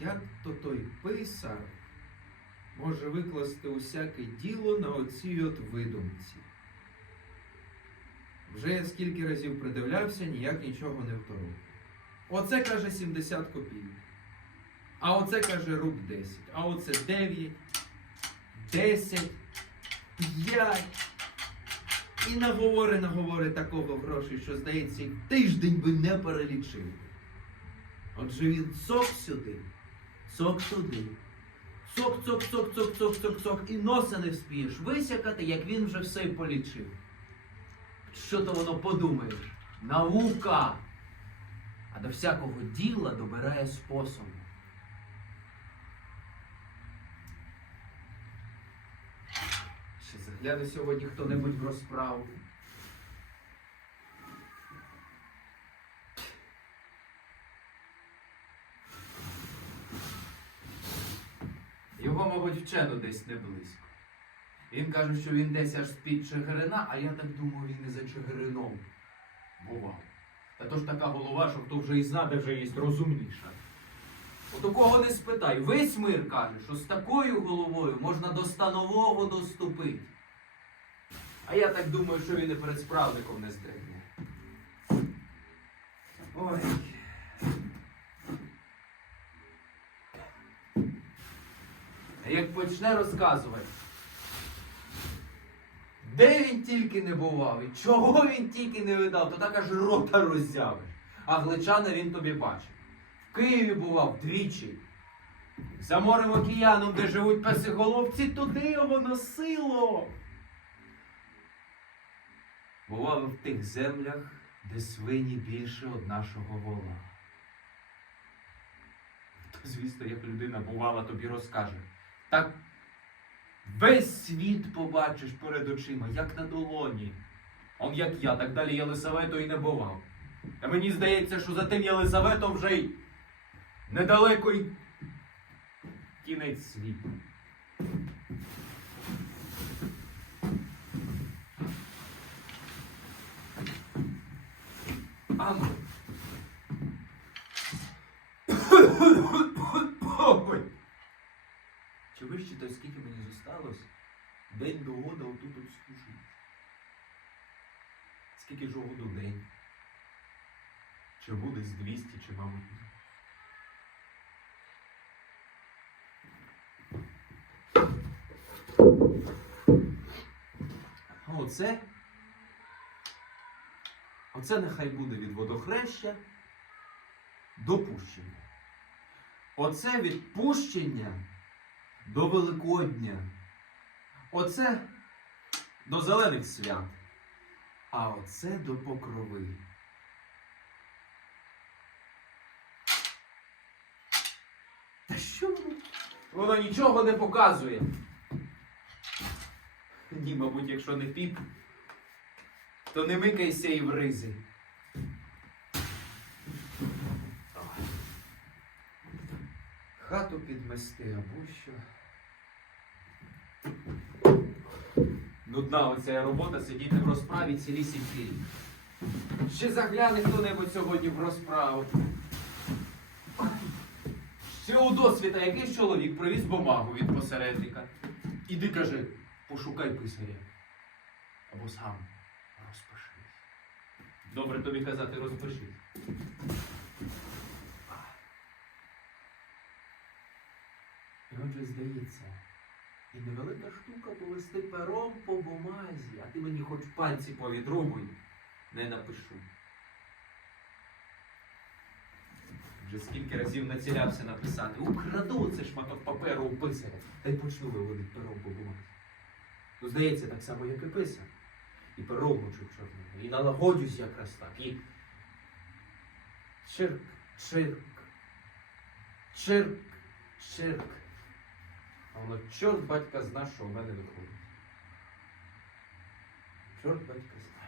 як то той писар може викласти усяке діло на оцій от видумці. Вже я скільки разів придивлявся, ніяк нічого не вторую. Оце каже 70 копійок. А оце каже руб 10. А оце 9, 10, 5. І наговори, наговори такого грошей, що, здається, тиждень би не перелічив. Отже він цок сюди, цок туди. Цок, цок, цок, цок, цок, цок, цок. І носа не вспієш висякати, як він вже все полічив. Що то воно подумаєш? Наука! А до всякого діла добирає способу. Ще загляне сьогодні хто-небудь в розправу. Його, мабуть, вчено десь не близько. Він каже, що він десь аж з-під Чигирина, а я так думаю, він і за Чигирином бував. Та то ж така голова, що хто вже і зна, де вже є розумніша. От у кого не спитай, весь мир каже, що з такою головою можна до станового доступити. А я так думаю, що він і перед справником не стригне. Ой. Як почне розказувати, де він тільки не бував, і чого він тільки не видав, то так аж рота роззявиш. А гличана він тобі бачив. В Києві бував двічі. За морем океаном, де живуть песиголовці, туди його носило. Бував в тих землях, де свині більше од нашого вола. То, звісно, як людина бувала, тобі розкаже. Так весь світ побачиш перед очима, як на долоні. Он як я, так далі Єлисавето і не бував. А мені здається, що за тим Єлисаветом вже й недалеко й кінець світу. Ану. Ой. Чи вище то скільки мені? День до года отут от. Скільки ж году день? Чи буде з 200, чи, мабуть. Оце. Оце нехай буде від водохреща до пущення. Оце від пущення до Великодня. Оце до зелених свят. А оце до покрови. Та що воно? Нічого не показує. Ні, мабуть, якщо не піп, то не микайся і в ризи. Хату підмести або що. Нудна оця робота сидіти в розправі цілісінький рік. Ще загляне хто-небудь сьогодні в розправу. Ще у досвіта якийсь чоловік привіз бумагу від посередника. Іди, каже, пошукай писаря. Або сам розпишись. Добре тобі казати, розпишись. І отже, здається, і невелика штука повести пером по бумазі, а ти мені хоч пальці повідрубуй, не напишу. Вже скільки разів націлявся написати, украду це шматок паперу у писаря, та й почну виводити пером по бумазі. Ну, здається, так само, як і писар. І пером мочу чорним, і налагодюсь якраз так, і чирк, чирк, чирк, чирк. Воно чорт батька зна, що у мене виходить. Чорт батька зна.